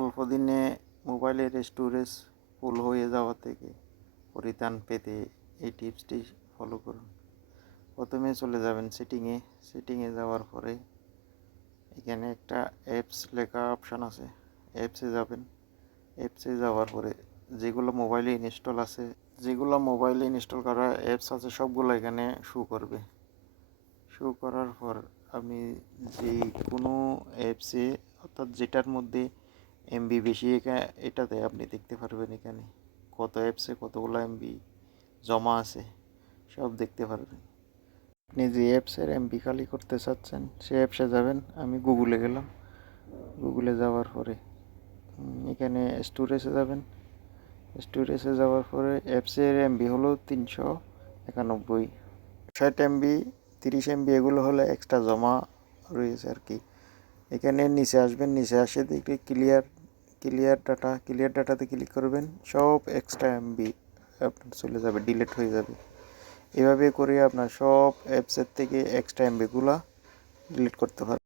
অল্প দিনে মোবাইলের স্টোরেজ ফুল হয়ে যাওয়া থেকে পরিত্রাণ পেতে এই টিপসটি ফলো করুন। প্রথমে চলে যাবেন সেটিংয়ে সেটিংয়ে যাওয়ার পরে এখানে একটা অ্যাপস লেখা অপশান আছে। অ্যাপসে যাবেন। অ্যাপসে যাওয়ার পরে যেগুলো মোবাইলে ইনস্টল আছে, যেগুলো মোবাইলে ইনস্টল করা অ্যাপস আছে, সবগুলো এখানে শো করবে। শো করার পর আপনি যে কোনো অ্যাপসে অর্থাৎ যেটার মধ্যে এমবি বেশি এটাতে আপনি দেখতে পারবেন এখানে। কত অ্যাপসে কতগুলো এমবি জমা আছে, সব দেখতে পারবেন। আপনি যে অ্যাপসের এমবি খালি করতে চাচ্ছেন সেই অ্যাপসে যাবেন। আমি গুগলে গেলাম। গুগলে যাওয়ার পরে এখানে স্টোরেজে যাবেন। স্টোরেজে যাওয়ার পরে অ্যাপসের এমবি হলো তিনশো একানব্বই। ষাট এমবি তিরিশ এমবি এগুলো হলে এক্সট্রা জমা রয়েছে আর কি। এখানে নিচে আসবেন, নিচে আসে দেখবে ক্লিয়ার ক্লিয়ার ডাটা ক্লিয়ার ডাটাতে ক্লিক করবেন, সব এক্সট্রা এমবি আপনার চলে যাবে ডিলিট হয়ে যাবে। এভাবে করে আপনার সব অ্যাপসের থেকে এক্সট্রা এমবিগুলো ডিলিট করতে পারবেন।